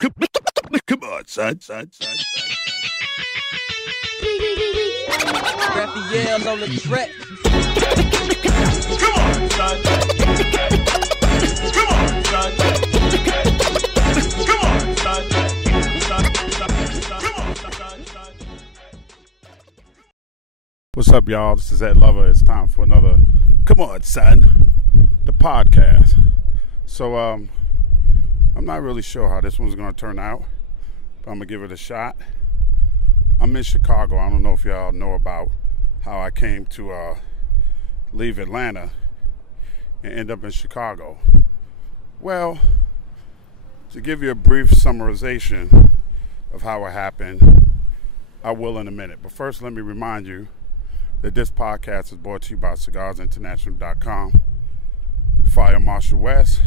Come on, son. Raphael on the track. Come on, son. Come on, son. Come on, son. What's up, y'all? This is Ed Lover. It's time for another Come On, Son, the podcast. So, I'm not really sure how this one's going to turn out, but I'm going to give it a shot. I'm in Chicago. I don't know if y'all know about how I came to leave Atlanta and end up in Chicago. Well, to give you a brief summarization of how it happened, I will in a minute. But first, let me remind you that this podcast is brought to you by CigarsInternational.com. Fire Marshall West.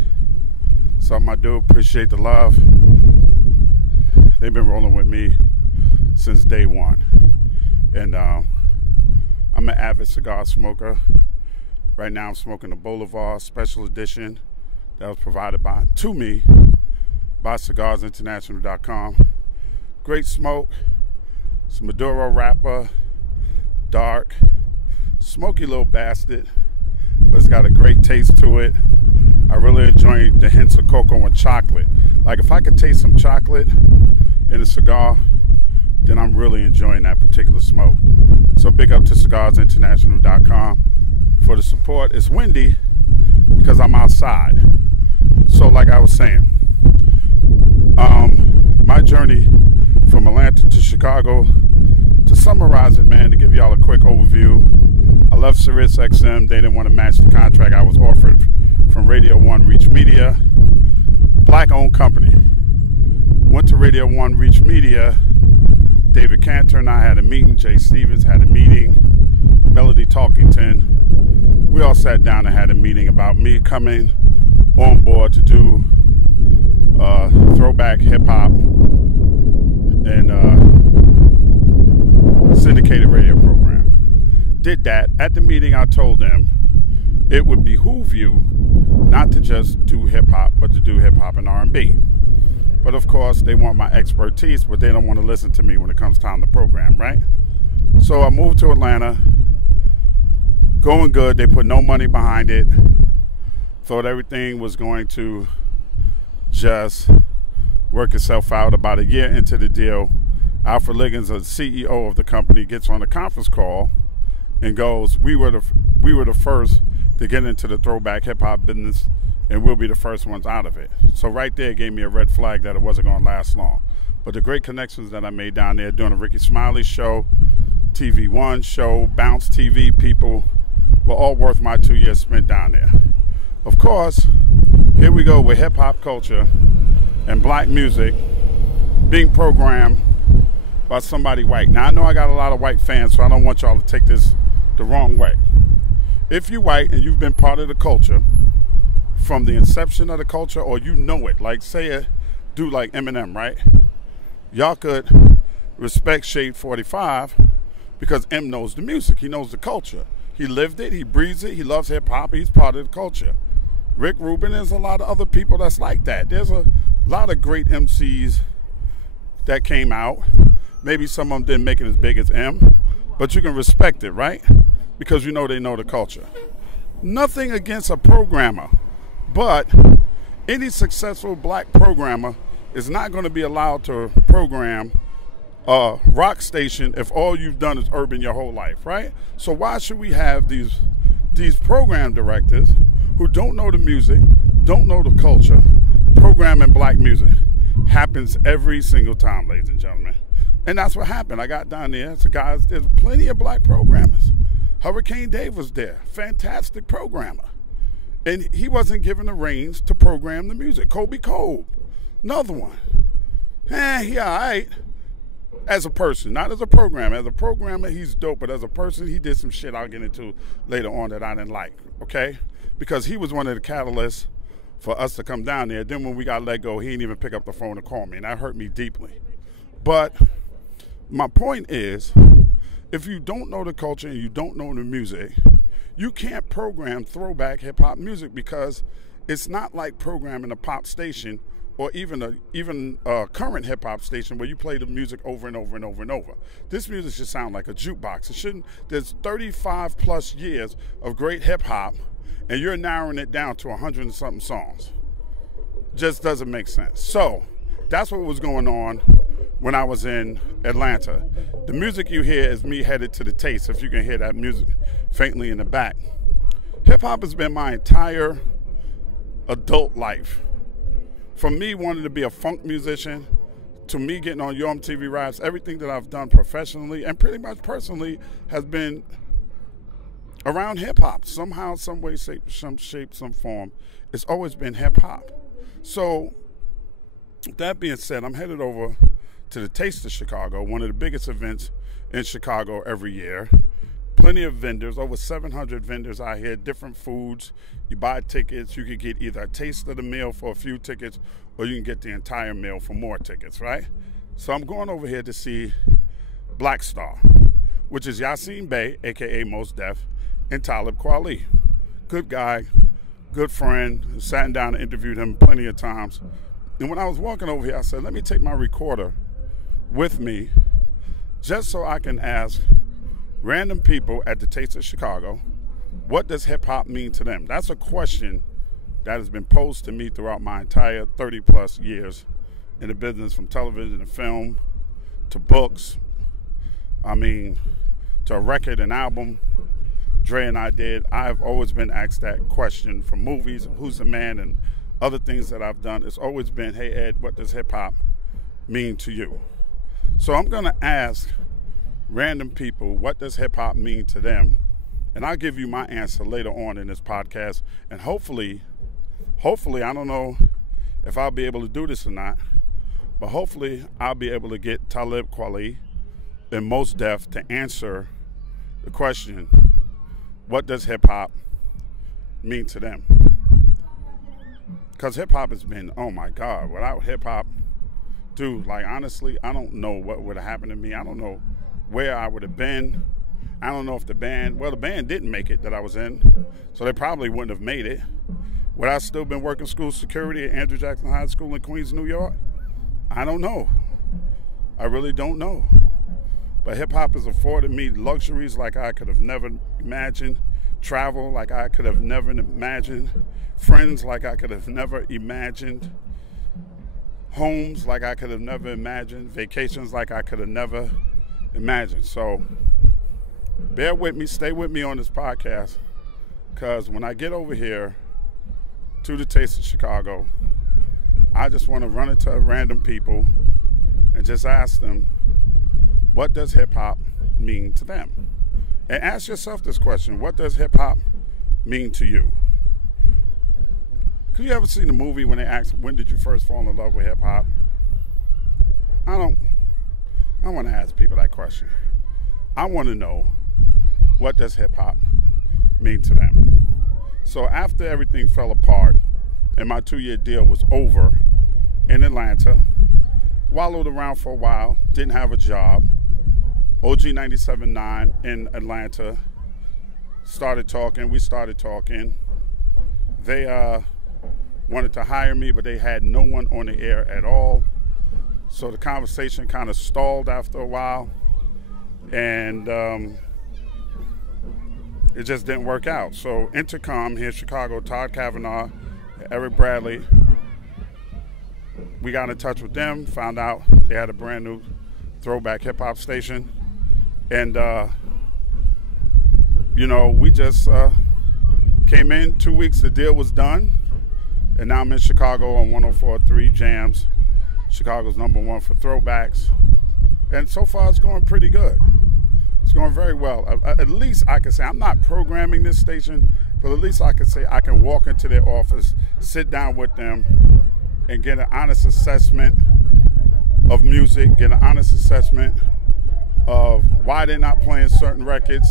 Something I do. Appreciate the love. They've been rolling with me since day one. And I'm an avid cigar smoker. Right now I'm smoking the Boulevard Special Edition that was provided to me by CigarsInternational.com. Great smoke. It's a Maduro wrapper. Dark. Smoky little bastard. But it's got a great taste to it. I really enjoy the hints of cocoa and chocolate. Like if I could taste some chocolate in a cigar, then I'm really enjoying that particular smoke. So big up to CigarsInternational.com for the support. It's windy because I'm outside. So like I was saying, my journey from Atlanta to Chicago, to summarize it, man, to give y'all a quick overview, I left Sirius XM. They didn't want to match the contract I was offered from Radio 1 Reach Media, black-owned company. Went to Radio 1 Reach Media. David Cantor and I had a meeting. Jay Stevens had a meeting. Melody Talkington. We all sat down and had a meeting about me coming on board to do throwback hip-hop and syndicated radio program. Did that. At the meeting, I told them it would behoove you not to just do hip-hop, but to do hip-hop and R&B. But of course, they want my expertise, but they don't want to listen to me when it comes time to program, right? So I moved to Atlanta, going good. They put no money behind it. Thought everything was going to just work itself out. About a year into the deal, Alfred Liggins, the CEO of the company, gets on a conference call and goes, we were the first to get into the throwback hip-hop business, and we'll be the first ones out of it. So right there gave me a red flag that it wasn't going to last long. But the great connections that I made down there doing a Ricky Smiley show, TV One show, Bounce TV people were all worth my 2 years spent down there. Of course, here we go with hip-hop culture and black music being programmed by somebody white. Now, I know I got a lot of white fans, so I don't want y'all to take this the wrong way. If you're white and you've been part of the culture from the inception of the culture, or you know it, like say a dude like Eminem, right? Y'all could respect Shade 45 because M knows the music. He knows the culture. He lived it. He breathes it. He loves hip-hop. He's part of the culture. Rick Rubin, there's a lot of other people that's like that. There's a lot of great MCs that came out. Maybe some of them didn't make it as big as M, but you can respect it, right? Because you know they know the culture. Nothing against a programmer, but any successful black programmer is not going to be allowed to program a rock station if all you've done is urban your whole life, right? So why should we have these program directors who don't know the music, don't know the culture, programming black music? Happens every single time, ladies and gentlemen. And that's what happened. I got down there. So guys, there's plenty of black programmers. Hurricane Dave was there. Fantastic programmer. And he wasn't given the reins to program the music. Kobe Cole, another one. He all right as a person, not as a programmer. As a programmer, he's dope. But as a person, he did some shit I'll get into later on that I didn't like, okay? Because he was one of the catalysts for us to come down there. Then when we got let go, he didn't even pick up the phone to call me. And that hurt me deeply. But my point is, if you don't know the culture and you don't know the music, you can't program throwback hip-hop music because it's not like programming a pop station or even a current hip hop station where you play the music over and over and over and over. This music should sound like a jukebox. It shouldn't. There's 35 plus years of great hip hop, and you're narrowing it down to 100 and something songs. Just doesn't make sense. So that's what was going on when I was in Atlanta. The music you hear is me headed to the Taste, if you can hear that music faintly in the back. Hip hop has been my entire adult life. From me wanting to be a funk musician, to me getting on Yo MTV Raps, everything that I've done professionally and pretty much personally has been around hip hop. Somehow, some way, some shape, some form. It's always been hip hop. So, that being said, I'm headed over to the Taste of Chicago, one of the biggest events in Chicago every year. Plenty of vendors, over 700 vendors out here, different foods. You buy tickets, you can get either a taste of the meal for a few tickets, or you can get the entire meal for more tickets, right? So I'm going over here to see Black Star, which is Yasin Bey, aka Mos Def, and Talib Kewli. Good guy, good friend. Sat down and interviewed him plenty of times. And when I was walking over here, I said, let me take my recorder with me just so I can ask random people at the Taste of Chicago, what does hip hop mean to them? That's a question that has been posed to me throughout my entire 30 plus years in the business, from television to film to books. To a record and album Dre and I did. I've always been asked that question from movies, Who's the Man, and other things that I've done. It's always been, hey Ed, what does hip hop mean to you? So I'm gonna ask random people, what does hip hop mean to them? And I'll give you my answer later on in this podcast. And hopefully, I don't know if I'll be able to do this or not, but hopefully I'll be able to get Talib Kewli and Mos Def to answer the question, what does hip hop mean to them? Because hip hop has been, oh my God, without hip hop, dude, like honestly, I don't know what would have happened to me. I don't know where I would have been. I don't know if the band didn't make it that I was in, so they probably wouldn't have made it. Would I still been working school security at Andrew Jackson High School in Queens, New York? I don't know. I really don't know. But hip hop has afforded me luxuries like I could have never imagined, travel like I could have never imagined, friends like I could have never imagined, homes like I could have never imagined, vacations like I could have never imagined. So bear with me, stay with me on this podcast, because when I get over here to the Taste of Chicago, I just want to run into random people and just ask them, what does hip hop mean to them? And ask yourself this question, what does hip hop mean to you? Could you ever seen the movie when they ask, when did you first fall in love with hip hop? I want to ask people that question. I want to know, what does hip hop mean to them? So after everything fell apart and my 2-year deal was over in Atlanta, wallowed around for a while, didn't have a job. OG 97.9 in Atlanta we started talking. They wanted to hire me, but they had no one on the air at all. So the conversation kind of stalled after a while, and it just didn't work out. So Intercom here in Chicago, Todd Kavanaugh, Eric Bradley, we got in touch with them, found out they had a brand new throwback hip hop station. And, we just came in 2 weeks, the deal was done. And now I'm in Chicago on 104.3 Jams, Chicago's #1 for throwbacks. And so far it's going pretty good. It's going very well. At least I can say, I'm not programming this station, but at least I can say I can walk into their office, sit down with them, and get an honest assessment of music, get an honest assessment of why they're not playing certain records.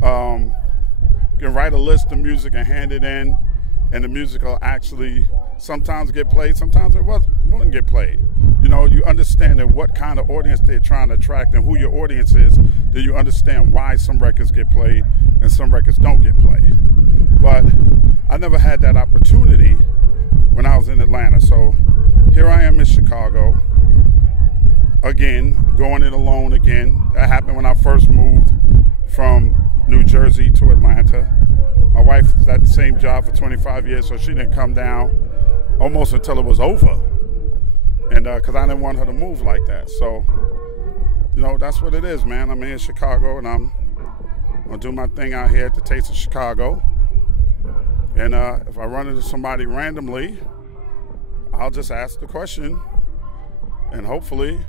Can write a list of music and hand it in, and the music will actually sometimes get played, sometimes it wouldn't get played. You understand that what kind of audience they're trying to attract and who your audience is, then you understand why some records get played and some records don't get played. But I never had that opportunity when I was in Atlanta, so here I am in Chicago again, going it alone again. That happened when I first moved from New Jersey to Atlanta. My wife was at the same job for 25 years, so she didn't come down almost until it was over. And because I didn't want her to move like that. So, you know, that's what it is, man. I'm in Chicago, and I'm going to do my thing out here at the Taste of Chicago. And if I run into somebody randomly, I'll just ask the question, and hopefully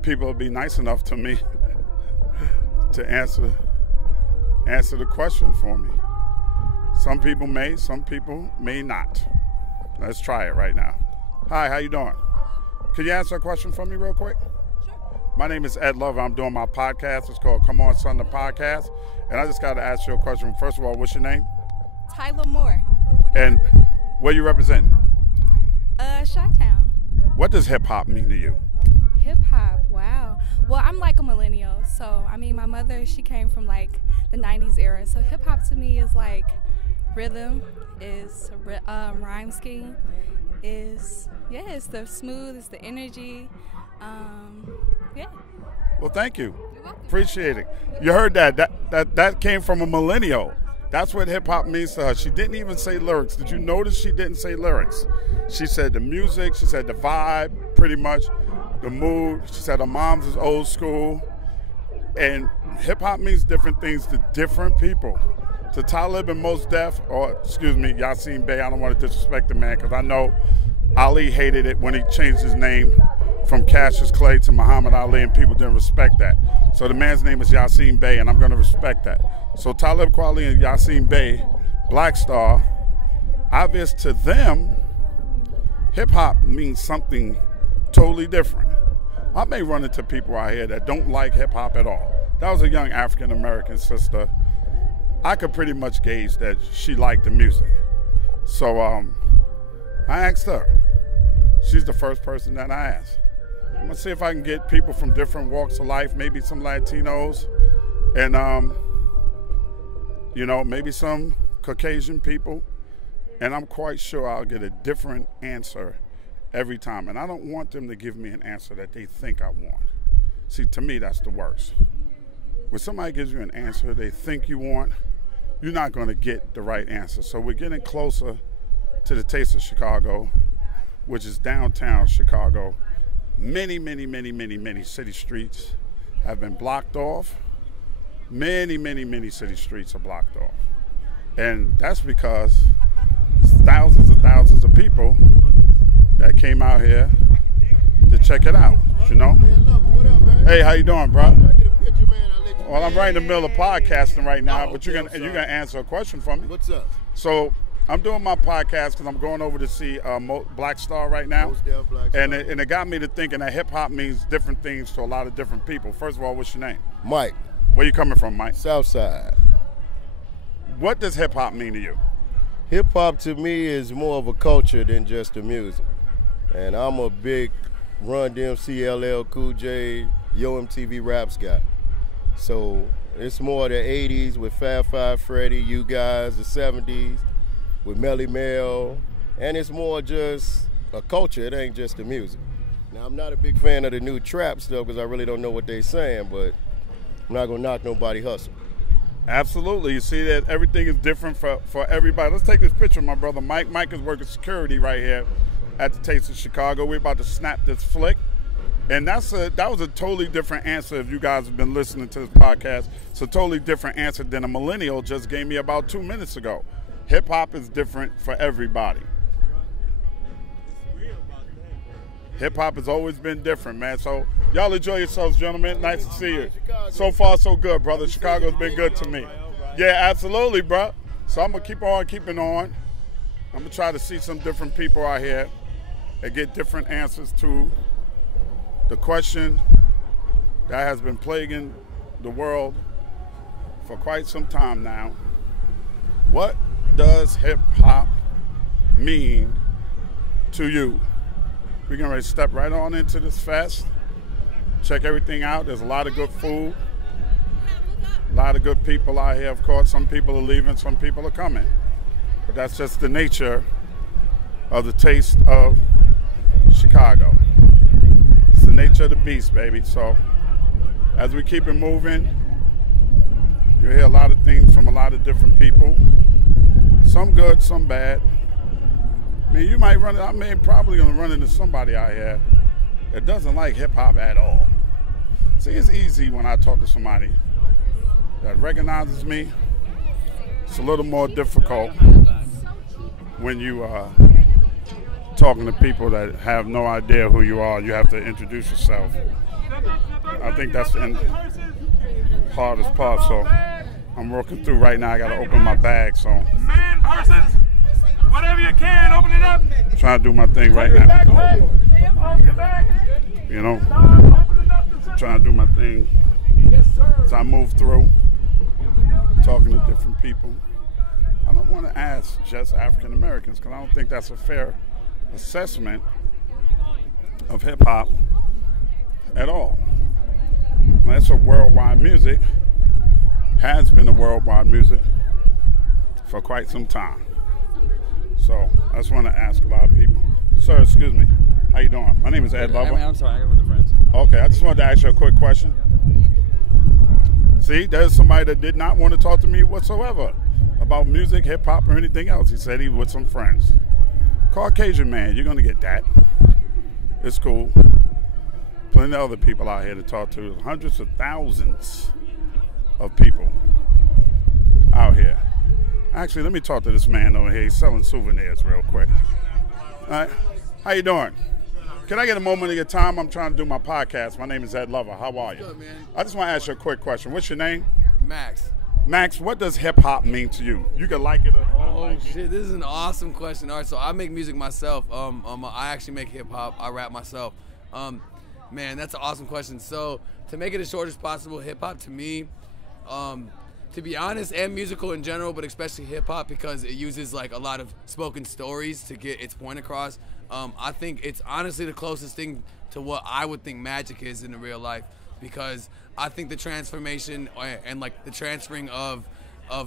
people will be nice enough to me to answer the question for me. Some people may not. Let's try it right now. Hi, how you doing? Can you answer a question for me real quick? Sure. My name is Ed Love. I'm doing my podcast. It's called Come On Son, the Podcast. And I just got to ask you a question. First of all, what's your name? Tyler Moore. And where you representing? Chi-Town. What does hip hop mean to you? Hip hop, wow. Well, I'm like a millennial, so I mean, my mother, she came from like the 90s era. So hip hop to me is like rhythm, is rhyme scheme, is, yeah, it's the smooth, it's the energy. Yeah. Well, thank you. You're welcome. Appreciate it. You heard that came from a millennial. That's what hip hop means to her. She didn't even say lyrics. Did you notice she didn't say lyrics? She said the music, she said the vibe, pretty much, the mood. She said her mom's is old school. And hip hop means different things to different people. To Talib and Mos Def, or excuse me, Yasin Bey, I don't want to disrespect the man, because I know Ali hated it when he changed his name from Cassius Clay to Muhammad Ali, and people didn't respect that. So the man's name is Yasin Bey, and I'm going to respect that. So Talib Kewli and Yasin Bey, Black Star, obvious to them, hip-hop means something totally different. I may run into people out here that don't like hip-hop at all. That was a young African-American sister. I could pretty much gauge that she liked the music. So I asked her. She's the first person that I asked. I'm gonna see if I can get people from different walks of life, maybe some Latinos, and you know, maybe some Caucasian people, and I'm quite sure I'll get a different answer every time. And I don't want them to give me an answer that they think I want. See, to me, that's the worst. When somebody gives you an answer they think you want, you're not going to get the right answer. So we're getting closer to the Taste of Chicago, which is downtown Chicago. Many city streets have been blocked off. Many city streets are blocked off. And that's because thousands of people that came out here to check it out, you know? Hey, how you doing, bro? Well, I'm right in the middle of podcasting right now, but you're gonna answer a question for me. What's up? So I'm doing my podcast because I'm going over to see Black Star right now, and it got me to thinking that hip hop means different things to a lot of different people. First of all, what's your name? Mike. Where you coming from, Mike? Southside. What does hip hop mean to you? Hip hop to me is more of a culture than just the music, and I'm a big Run DMC, LL Cool J, Yo MTV Raps guy. So it's more the 80s with Fab Five Freddy, you guys, the 70s with Melly Mel, and it's more just a culture. It ain't just the music. Now, I'm not a big fan of the new trap stuff because I really don't know what they're saying, but I'm not gonna knock nobody hustle. Absolutely. You see that everything is different for everybody. Let's take this picture of my brother Mike. Mike is working security right here at the Taste of Chicago. We're about to snap this flick. And that was a totally different answer if you guys have been listening to this podcast. It's a totally different answer than a millennial just gave me about 2 minutes ago. Hip hop is different for everybody. Hip hop has always been different, man. So y'all enjoy yourselves, gentlemen. Nice to see you. So far, so good, brother. Chicago's been good to me. Yeah, absolutely, bro. So I'm gonna keep on keeping on. I'm gonna try to see some different people out here and get different answers to the question that has been plaguing the world for quite some time now. What does hip hop mean to you? We're getting ready to step right on into this fest. Check everything out. There's a lot of good food. A lot of good people out here, of course. Some people are leaving, some people are coming. But that's just the nature of the Taste of Chicago. It's the nature of the beast, baby. So as we keep it moving, you hear a lot of things from a lot of different people. Some good, some bad. I mean, you might run. I mean, probably gonna run into somebody out here that doesn't like hip hop at all. See, it's easy when I talk to somebody that recognizes me. It's a little more difficult when you talking to people that have no idea who you are. You have to introduce yourself. I think that's the hardest part. So I'm working through right now. I got to open my bag. So man, persons, whatever you can, open it up. I'm trying to do my thing right now. You know, trying to do my thing as I move through, talking to different people. I don't want to ask just African Americans because I don't think that's a fair assessment of hip hop at all. Well, it's a worldwide music, has been a worldwide music for quite some time. So I just want to ask a lot of people. Sir, excuse me. How you doing? My name is Ed Lover. I'm sorry, I got with the friends. Okay, I just wanted to ask you a quick question. See, there's somebody that did not want to talk to me whatsoever about music, hip hop, or anything else. He said he was with some friends. Caucasian man, you're going to get that. It's cool. Plenty of other people out here to talk to. Hundreds of thousands of people out here. Actually, let me talk to this man over here. He's selling souvenirs real quick. All right. How you doing? Can I get a moment of your time? I'm trying to do my podcast. My name is Ed Lover. How are you? Good, man. I just want to ask you a quick question. What's your name? Max. Max, what does hip-hop mean to you? You can like it or not like it. Shit, this is an awesome question. All right, so I make music myself. I actually make hip-hop. I rap myself. Man, that's an awesome question. So to make it as short as possible, hip-hop to me, to be honest, and musical in general, but especially hip-hop because it uses like a lot of spoken stories to get its point across. I think it's honestly the closest thing to what I would think magic is in the real life, because I think the transformation and like the transferring of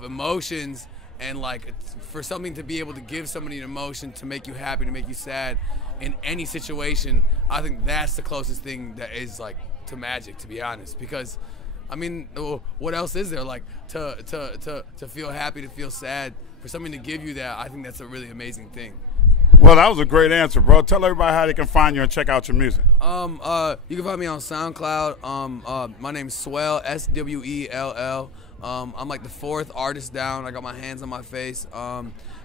emotions and like for something to be able to give somebody an emotion to make you happy, to make you sad in any situation, I think that's the closest thing that is like to magic, to be honest. Because I mean, what else is there? Like to feel happy, to feel sad, for something to give you that, I think that's a really amazing thing. Well, that was a great answer, bro. Tell everybody how they can find you and check out your music. You can find me on SoundCloud. My name's Swell, SWELL. I'm like the 4th artist down. I got my hands on my face.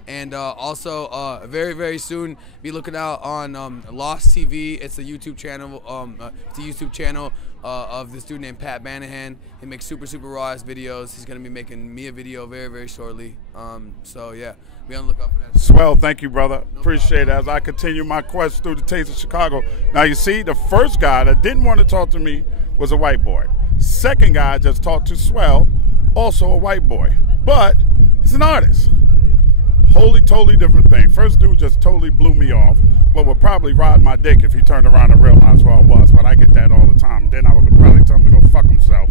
And also, very, very soon, be looking out on Lost TV. It's a YouTube channel. Of this dude named Pat Banahan. He makes super, super raw-ass videos. He's gonna be making me a video very, very shortly. So yeah, be on the lookout for that. Swell, thank you, brother. Appreciate it as I continue my quest through the taste of Chicago. Now, you see, the first guy that didn't want to talk to me was a white boy. Second guy I just talked to, Swell, also a white boy. But he's an artist. Totally different thing. First dude just totally blew me off, but would probably ride my dick if he turned around and realized who I was. But I get that all the time. Then I would probably tell him to go fuck himself.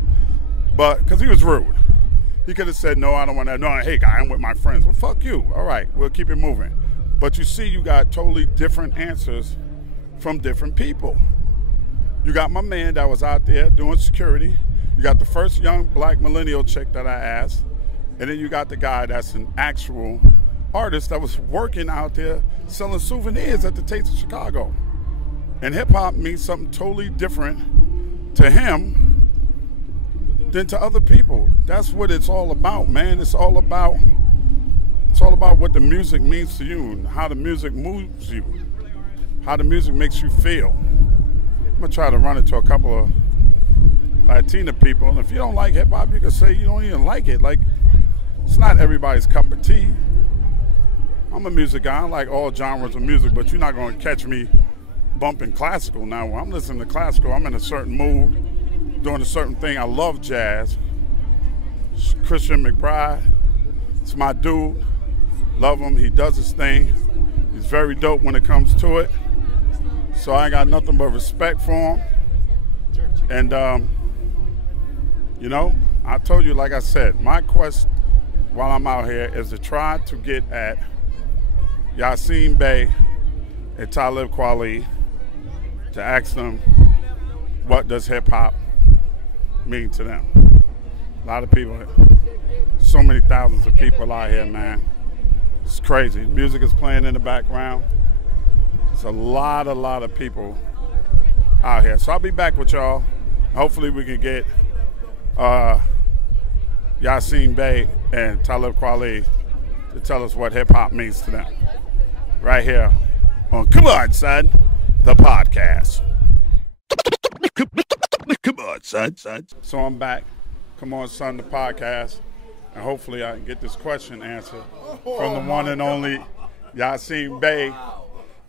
But, because he was rude. He could have said, no, I don't want that. No, hey, guy, I'm with my friends. Well, fuck you. All right, we'll keep it moving. But you see, you got totally different answers from different people. You got my man that was out there doing security. You got the first young black millennial chick that I asked. And then you got the guy that's an actual artist that was working out there selling souvenirs at the Taste of Chicago. And hip-hop means something totally different to him than to other people. That's what it's all about, man. It's all about what the music means to you and how the music moves you, how the music makes you feel. I'm gonna try to run it to a couple of Latina people, and if you don't like hip-hop, you can say you don't even like it. Like, it's not everybody's cup of tea. I'm a music guy. I like all genres of music, but you're not going to catch me bumping classical now. When I'm listening to classical, I'm in a certain mood, doing a certain thing. I love jazz. Christian McBride, it's my dude. Love him. He does his thing. He's very dope when it comes to it. So I ain't got nothing but respect for him. And, you know, I told you, like I said, my quest while I'm out here is to try to get at Yasin Bey and Talib Kewli to ask them what does hip hop mean to them. A lot of people, so many thousands of people out here, man. It's crazy. Music is playing in the background. There's a lot of people out here. So I'll be back with y'all. Hopefully we can get Yasin Bey and Talib Kewli to tell us what hip hop means to them. Right here on Come On Son, the podcast. Come on, son. So I'm back. Come On Son, the podcast. And hopefully I can get this question answered from the one and only Yasin Bey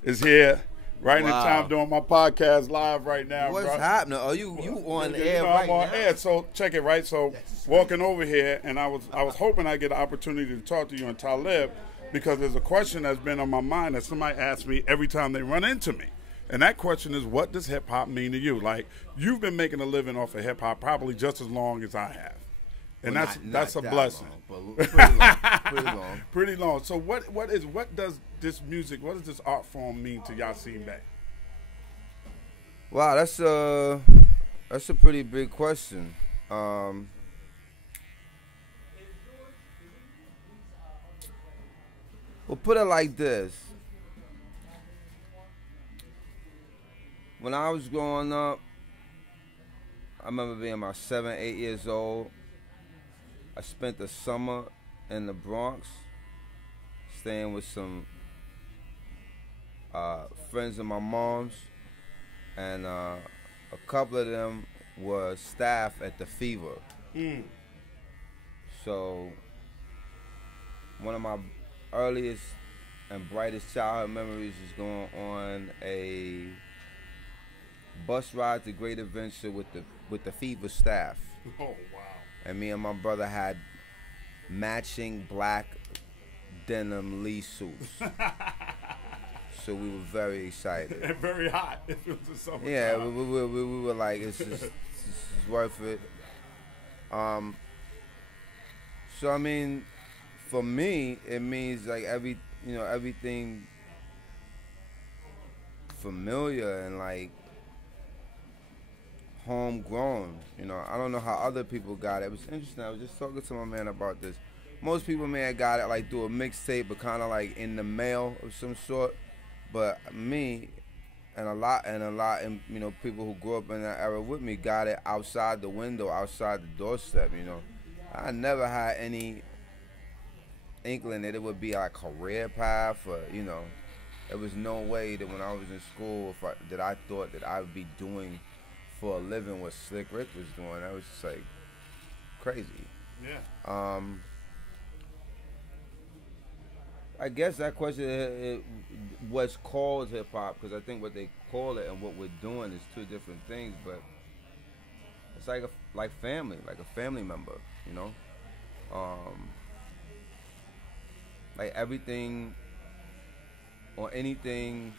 is here right in time doing my podcast live right now. What's bro. happening? Oh, you on the air right I'm on now? air, so check it, right? So walking over here, and I was hoping I'd get an opportunity to talk to you and Talib, because there's a question that's been on my mind that somebody asks me every time they run into me. And that question is, what does hip-hop mean to you? Like, you've been making a living off of hip-hop probably just as long as I have. And Well, that's a not that blessing. long, but pretty long. Pretty long. Pretty long. So what does this music, what does this art form mean to Yasin Bey? Wow, that's a pretty big question. We'll put it like this. When I was growing up, I remember being about 7, 8 years old. I spent the summer in the Bronx, staying with some friends of my mom's, and a couple of them were staff at the Fever. So one of my earliest and brightest childhood memories is going on a bus ride to Great Adventure with the Fever staff. Oh, wow. And me and my brother had matching black denim Lee suits. So we were very excited. And very hot. It was the summertime. Yeah, we were like, it's worth it. So I mean, for me, it means like everything familiar and like homegrown. I don't know how other people got it. It was interesting. I was just talking to my man about this. Most people may have got it like through a mixtape, but kind of like in the mail of some sort. But me and a lot, people who grew up in that era with me got it outside the window, outside the doorstep. I never had any inkling that it would be like a career path, or there was no way that when I was in school that I thought that I would be doing for a living what Slick Rick was doing. That was just like crazy. Yeah. I guess that question was called hip hop, because I think what they call it and what we're doing is two different things. But it's like family, like a family member, like everything or anything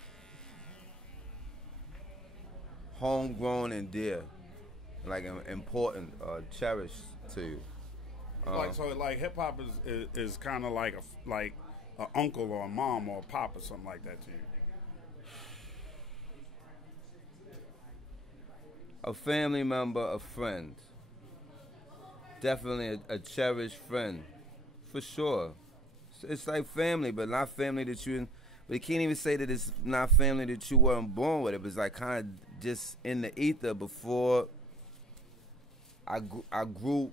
homegrown and dear, like important, cherished to you. Like hip hop is kind of like an uncle or a mom or a pop or something like that to you. A family member, a friend. Definitely a cherished friend, for sure. It's like family, but not family that you. But you can't even say that it's not family that you weren't born with. It was like kind of just in the ether before I grew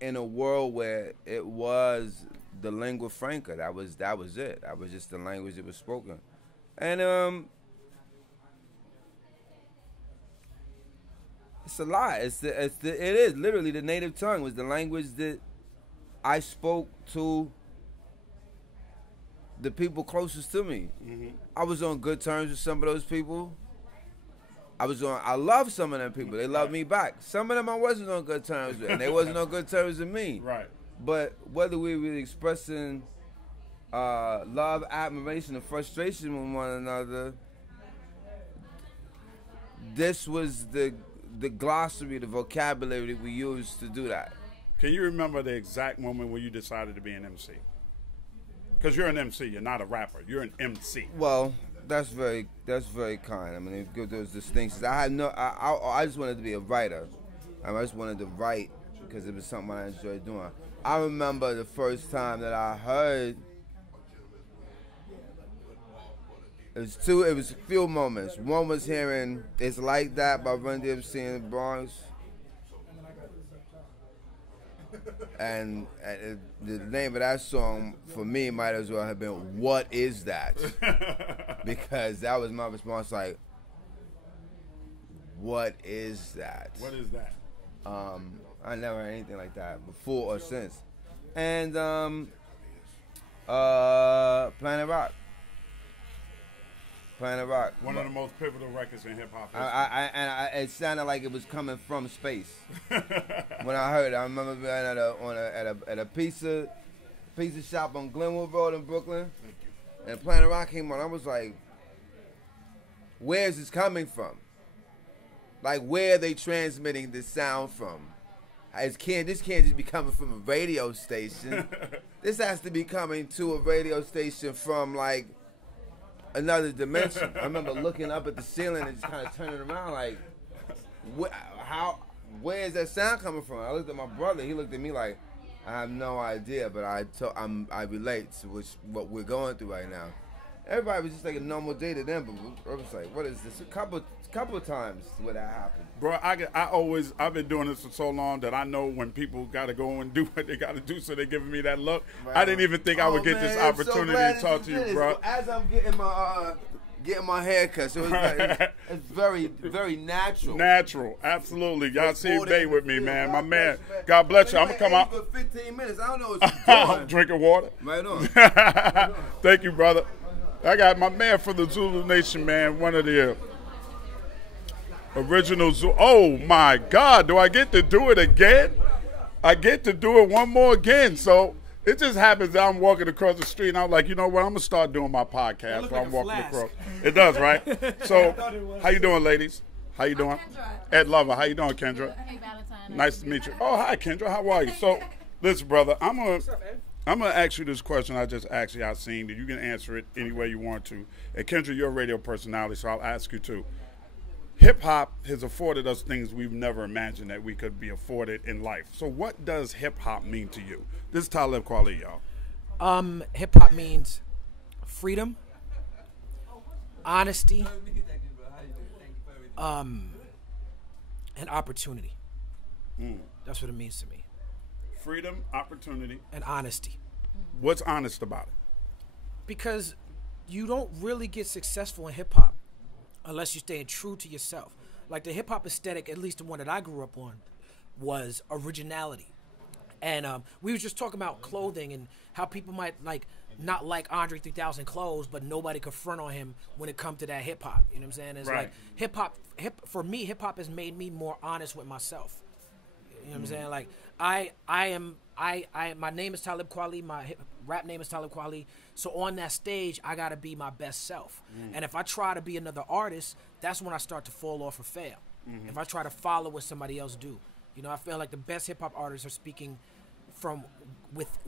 in a world where it was the lingua franca. That was it. That was just the language that was spoken. And it's a lot. It is literally the native tongue was the language that I spoke to the people closest to me. Mm-hmm. I was on good terms with some of those people. I love some of them people. They love me back. Some of them I wasn't on good terms with, and they wasn't on good terms with me. Right. But whether we were expressing love, admiration, and frustration with one another, this was the glossary, the vocabulary that we used to do that. Can you remember the exact moment when you decided to be an MC? Because you're an MC, you're not a rapper. You're an MC. Well, That's very kind. I mean, they give those distinctions. I just wanted to be a writer. I just wanted to write because it was something I enjoyed doing. I remember the first time that I heard. It was a few moments. One was hearing "It's Like That" by Run DMC in the Bronx, and the name of that song for me might as well have been "What Is That?" because that was my response. Like, what is that? What is that? I never heard anything like that before or since. And Planet Rock. One of the most pivotal records in hip hop. It sounded like it was coming from space. When I heard it, I remember being at a pizza shop on Glenwood Road in Brooklyn, and Planet Rock came on. I was like, "Where is this coming from? Like, where are they transmitting this sound from? This can't just be coming from a radio station. This has to be coming to a radio station from like another dimension." I remember looking up at the ceiling and just kind of turning around like, where is that sound coming from? I looked at my brother. He looked at me like, I have no idea, but I relate to what we're going through right now. Everybody was just like a normal day to them, but I was like, what is this? A couple of times where that happened. Bro, I've been doing this for so long that I know when people got to go and do what they got to do, so they're giving me that look. Right. I didn't even think I would get this opportunity to talk to you, bro. As I'm getting my hair cut, so it's very, very natural. Natural, absolutely. Y'all see Bay with me, man. My man. God bless you. I'm going to come out. For 15 minutes. I don't know what you're doing. Drinking water. Right on. Thank you, brother. I got my man from the Zulu Nation, man. One of the original Zulu. Oh, my God. Do I get to do it again? I get to do it one more again. So it just happens that I'm walking across the street, and I'm like, you know what? I'm going to start doing my podcast while I'm walking across. It does, right? So how you doing, ladies? How you doing? Ed Lover. How you doing, Kendra? Hey, Valentine. Nice to meet you. Oh, hi, Kendra. How are you? So, listen, brother, I'm going to ask you this question I just asked you. I've seen that you can answer it any way you want to. And Kendra, you're a radio personality, so I'll ask you too. Hip-hop has afforded us things we've never imagined that we could be afforded in life. So what does hip-hop mean to you? This is Talib Kewli, y'all. Hip-hop means freedom, honesty, and opportunity. That's what it means to me. Freedom, opportunity, and honesty. What's honest about it? Because you don't really get successful in hip-hop unless you're staying true to yourself. Like the hip-hop aesthetic, at least the one that I grew up on, was originality. And we were just talking about clothing and how people might not like Andre 3000 clothes, but nobody could front on him when it comes to that hip-hop. You know what I'm saying? It's right. Like for me, hip-hop has made me more honest with myself. You know what I'm saying? Like my name is Talib Kewli. My rap name is Talib Kewli. So on that stage, I gotta be my best self. And if I try to be another artist, that's when I start to fall off or fail. If I try to follow what somebody else do, you know, I feel like the best hip hop artists are speaking from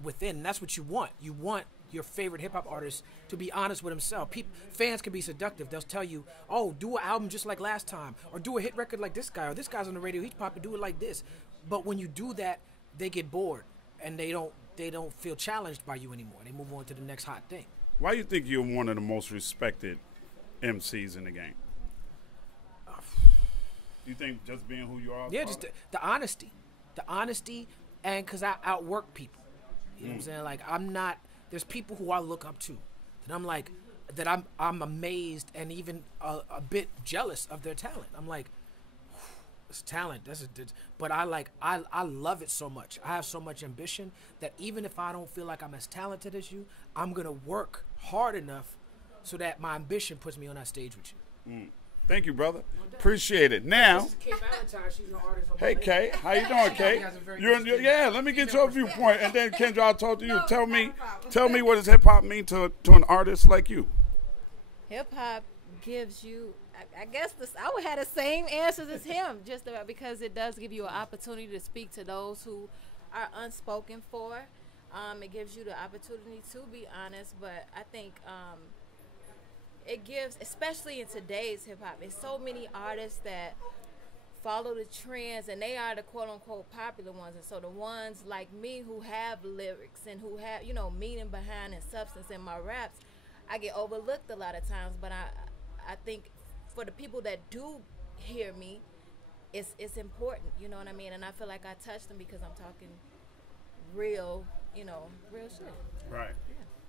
within. And that's what you want. You want your favorite hip hop artist to be honest with himself. Fans can be seductive. They'll tell you, "Oh, do an album just like last time, or do a hit record like this guy, or this guy's on the radio, he's popping, do it like this." But when you do that, they get bored and they don't feel challenged by you anymore. They move on to the next hot thing. Why do you think you're one of the most respected MCs in the game? You think just being who you are? Yeah, just the honesty, and because I outwork people. You know what I'm saying? Like there's people who I look up to, and I'm like, that I'm amazed and even a bit jealous of their talent. I'm like, it's talent. But I love it so much. I have so much ambition that even if I don't feel like I'm as talented as you, I'm gonna work hard enough so that my ambition puts me on that stage with you. Thank you, brother. Appreciate it. Now, this is Kay Valentine. She's an artist. Hey, Kay. How you doing, Kay? Yeah, let me get your viewpoint, and then Kendra, I'll talk to you. Tell me what does hip hop mean to an artist like you? Hip hop gives you, I guess I would have the same answers as him, just about because it does give you an opportunity to speak to those who are unspoken for. It gives you the opportunity to be honest, but I think it gives, especially in today's hip hop, there's so many artists that follow the trends, and they are the quote unquote popular ones. And so the ones like me who have lyrics and who have, you know, meaning behind and substance in my raps, I get overlooked a lot of times. But I think for the people that do hear me, it's important, you know what I mean? And I feel like I touch them because I'm talking real, you know, real shit. Right.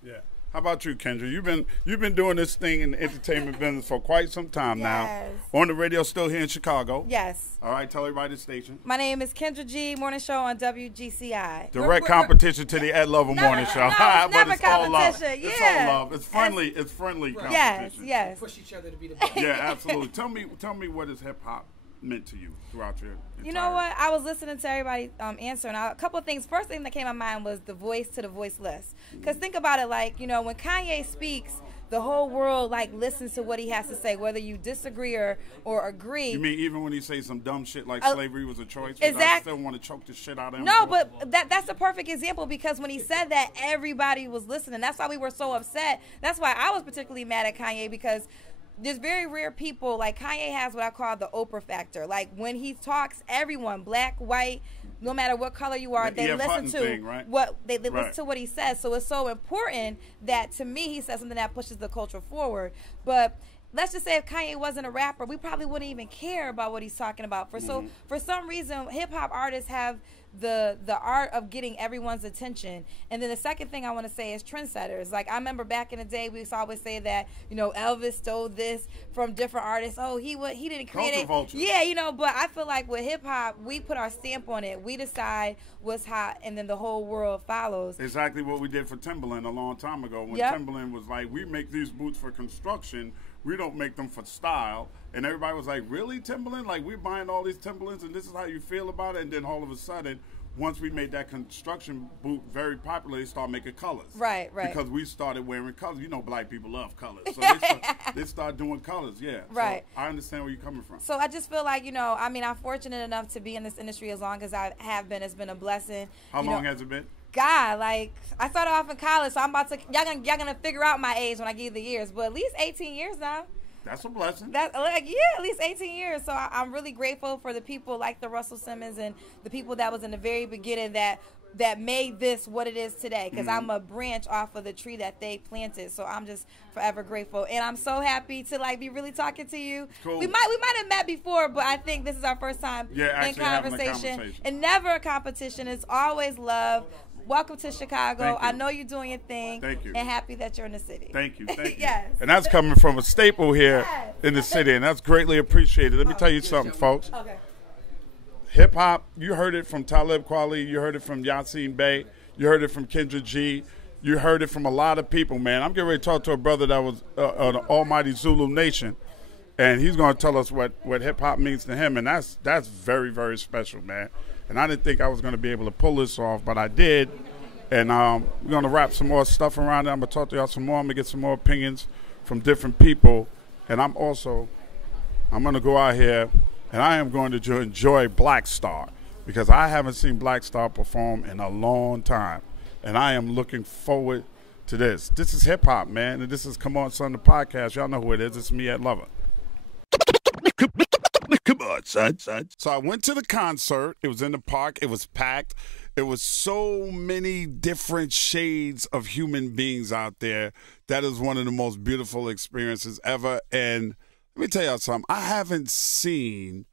Yeah. How about you, Kendra? You've been doing this thing in the entertainment business for quite some time now. On the radio, still here in Chicago. Yes. All right, tell everybody the station. My name is Kendra G. Morning show on WGCI. Direct competition to the Ed Lover Morning Show. No, but never it's all love. competition. It's Yeah. all love. It's friendly. It's friendly Yes, competition. yes. Push each other to be the best. Yeah, absolutely. Tell me what is hip hop meant to you throughout your entire. You know what? I was listening to everybody answer, and a couple of things. First thing that came to my mind was the voice to the voiceless. Because think about it, like, you know, when Kanye speaks, the whole world like listens to what he has to say, whether you disagree or agree. You mean even when he says some dumb shit like slavery was a choice? Exactly. I still want to choke the shit out of him. No, but that's a perfect example, because when he said that, everybody was listening. That's why we were so upset. That's why I was particularly mad at Kanye, because there's very rare people, like Kanye has what I call the Oprah factor. Like when he talks, everyone, black, white, no matter what color you are, they listen to thing, right? what they listen to what he says. So it's so important that, to me, he says something that pushes the culture forward. But let's just say if Kanye wasn't a rapper, we probably wouldn't even care about what he's talking about. So for some reason, hip hop artists have the art of getting everyone's attention. And then the second thing I want to say is trendsetters. Like, I remember back in the day, we used to always say that, you know, Elvis stole this from different artists. Oh, he didn't create it. Vulture. Yeah, you know, but I feel like with hip hop, we put our stamp on it. We decide what's hot, and then the whole world follows. Exactly what we did for Timberland a long time ago, when Timberland was like, we make these boots for construction, we don't make them for style. And everybody was like, really, Timberland? Like, we're buying all these Timberlands and this is how you feel about it? And then all of a sudden, once we made that construction boot very popular, they started making colors. Right. Because we started wearing colors. You know, black people love colors. So they start doing colors, yeah. Right. So I understand where you're coming from. So I just feel like, you know, I mean, I'm fortunate enough to be in this industry as long as I have been. It's been a blessing. How long has it been? God, like, I started off in college, so I'm about to, y'all gonna figure out my age when I give you the years, but at least 18 years now. That's a blessing. At least 18 years. So I'm really grateful for the people like the Russell Simmons and the people that was in the very beginning that made this what it is today, because I'm a branch off of the tree that they planted. So I'm just forever grateful, and I'm so happy to like be really talking to you. Cool. We might have met before, but I think this is our first time in conversation. And never a competition. It's always love. Welcome to Chicago. I know you're doing your thing. Thank you. And happy that you're in the city. Thank you. Yes. And that's coming from a staple here in the city, and that's greatly appreciated. Let me tell you something, folks. Okay. Hip hop, you heard it from Talib Kewli, you heard it from Yasin Bey, you heard it from Kendra G, you heard it from a lot of people, man. I'm getting ready to talk to a brother that was an almighty Zulu Nation, and he's going to tell us what hip hop means to him, and that's very, very special, man. And I didn't think I was going to be able to pull this off, but I did. And we're going to wrap some more stuff around it. I'm going to talk to y'all some more. I'm going to get some more opinions from different people. And I'm going to go out here, and I am going to enjoy Black Star, because I haven't seen Black Star perform in a long time. And I am looking forward to this. This is hip-hop, man, and this is Come On Son, the podcast. Y'all know who it is. It's me, Ed Lover. Come on, son. So I went to the concert. It was in the park. It was packed. It was so many different shades of human beings out there. That is one of the most beautiful experiences ever. And let me tell y'all something. I haven't seen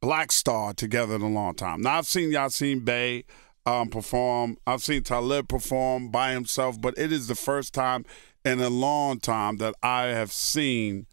Black Star together in a long time. Now, I've seen Yasin Bey perform. I've seen Talib perform by himself. But it is the first time in a long time that I have seen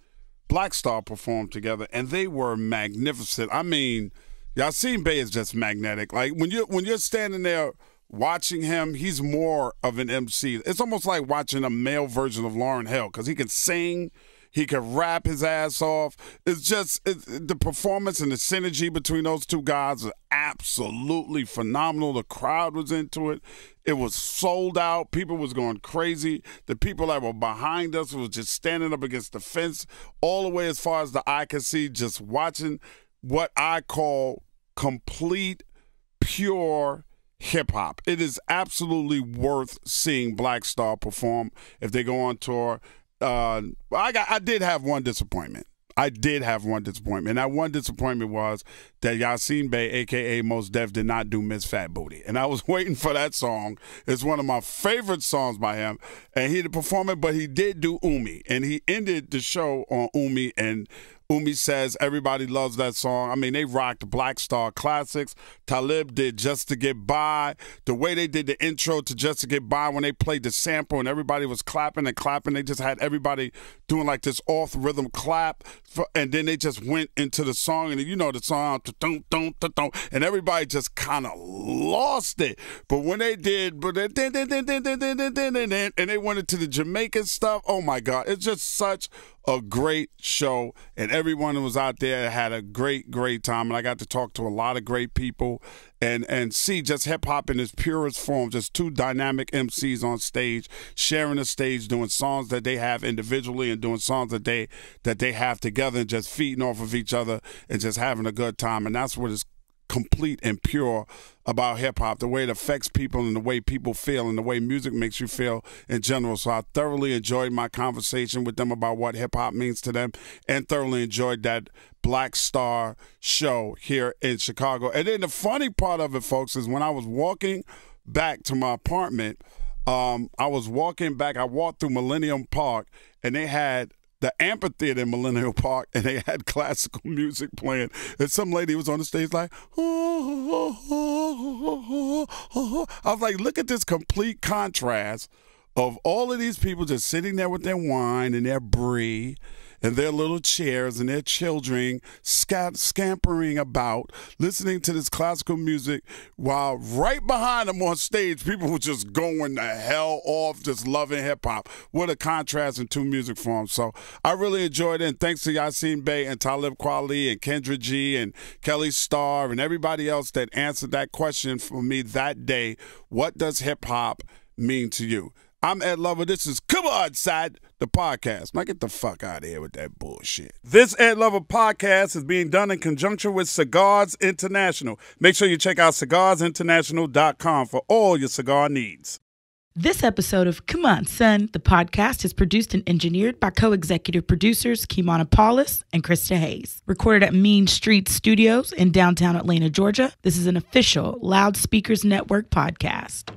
Black Star performed together, and they were magnificent. I mean, Yasin Bey is just magnetic. Like when you're standing there watching him, he's more of an MC. It's almost like watching a male version of Lauryn Hill, because he can sing, he can rap his ass off. The performance and the synergy between those two guys are absolutely phenomenal. The crowd was into it. It was sold out. People was going crazy. The people that were behind us was just standing up against the fence all the way as far as the eye could see, just watching what I call complete, pure hip-hop. It is absolutely worth seeing Black Star perform if they go on tour. I did have one disappointment. And that one disappointment was that Yasin Bey, a.k.a. Mos Def, did not do Miss Fat Booty. And I was waiting for that song. It's one of my favorite songs by him. And he didn't perform it, but he did do Umi. And he ended the show on Umi, and Umi Says everybody loves that song. I mean, they rocked Black Star Classics. Talib did Just to Get By. The way they did the intro to Just to Get By when they played the sample and everybody was clapping and clapping, they just had everybody doing like this off-rhythm clap. And then they just went into the song, and you know the song, and everybody just kind of lost it. But when they did, and they went into the Jamaican stuff, oh my God, it's just such a great show, and everyone who was out there had a great time, and I got to talk to a lot of great people and see just hip-hop in its purest form, just two dynamic MCs on stage, sharing the stage, doing songs that they have individually and doing songs that they have together, and just feeding off of each other and just having a good time. And that's what is complete and pure about hip-hop, the way it affects people and the way people feel and the way music makes you feel in general. So I thoroughly enjoyed my conversation with them about what hip-hop means to them, and thoroughly enjoyed that Black Star show here in Chicago. And then the funny part of it, folks, is when I was walking back to my apartment, I walked through Millennium Park, and they had the amphitheater in Millennium Park, and they had classical music playing. And some lady was on the stage like, I was like, look at this complete contrast of all of these people just sitting there with their wine and their brie and their little chairs and their children scampering about, listening to this classical music, while right behind them on stage, people were just going the hell off, just loving hip-hop. What a contrast in two music forms. So I really enjoyed it, and thanks to Yasin Bey and Talib Kewli and Kendra G and Kelly Starr and everybody else that answered that question for me that day. What does hip-hop mean to you? I'm Ed Lover. This is Come On Side, the podcast. Now get the fuck out of here with that bullshit. This Ed Lover podcast is being done in conjunction with Cigars International. Make sure you check out cigarsinternational.com for all your cigar needs. This episode of Come On Son, the podcast, is produced and engineered by co-executive producers Kimana Paulus and Krista Hayes. Recorded at Mean Street Studios in downtown Atlanta, Georgia. This is an official Loudspeakers Network podcast.